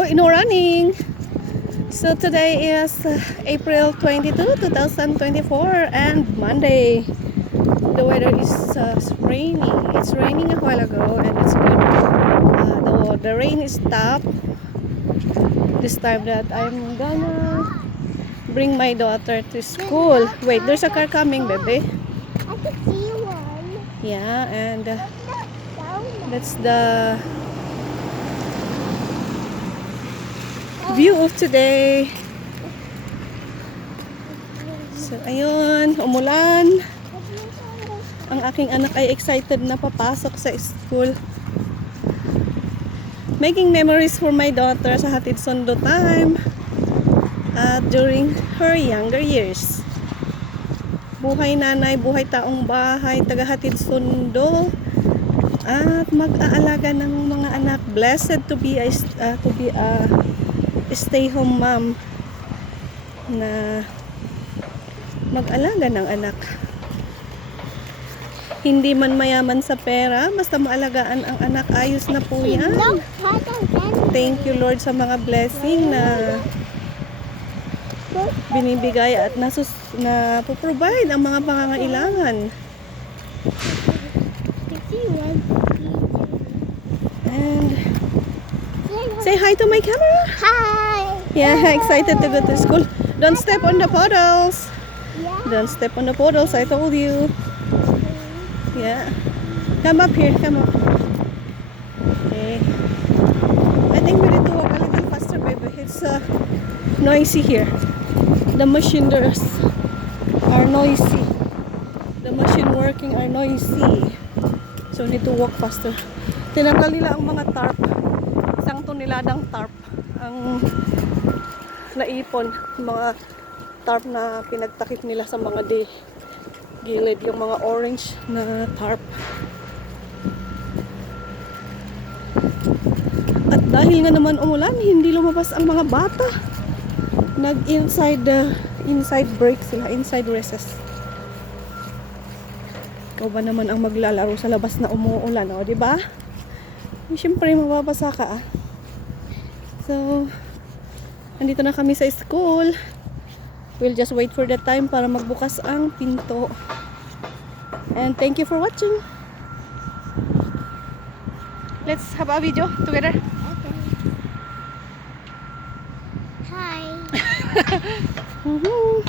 Oh, no running. So today is April 22, 2024 and Monday. The weather is rainy. It's raining a while ago and it's good. The rain is stopped. This time that I'm gonna bring my daughter to school. Wait, there's a car coming, baby. I can see one. Yeah, and that's the view of today. So, ayun, umulan. Ang aking anak ay excited na papasok sa school. Making memories for my daughter sa hatid sundo time during her younger years. Buhay nanay, buhay taong bahay, tagahatid sundo at mag-aalaga ng mga anak. Blessed to be a stay home mom na mag-alaga ng anak. Hindi man mayaman sa pera, basta maalagaan ang anak, ayos na po yan. Thank you Lord sa mga blessing na binibigay at na provide ang mga pangangailangan. And say hi to my camera. Hi. Yeah, excited to go to school. Don't step on the puddles. Yeah. Don't step on the puddles, I told you. Yeah. Come up here, come up. Okay. I think we need to walk a little faster, baby. It's noisy here. The machineers are noisy. The machine working are noisy. So we need to walk faster. Tinanggal nila ang mga tarp. Isang toneladang tarp ang naipon. Mga tarp na pinagtakip nila sa mga gilid, yung mga orange na tarp. At dahil nga naman umulan, hindi lumabas ang mga bata. Inside break sila, inside recess. Ikaw ba naman ang maglalaro sa labas na umuulan, o, di ba? Siyempre mababasa ka, ah. So, andito na kami sa school. We'll just wait for the time para magbukas ang pinto. And thank you for watching. Let's have a video together. Okay. Hi. Woohoo!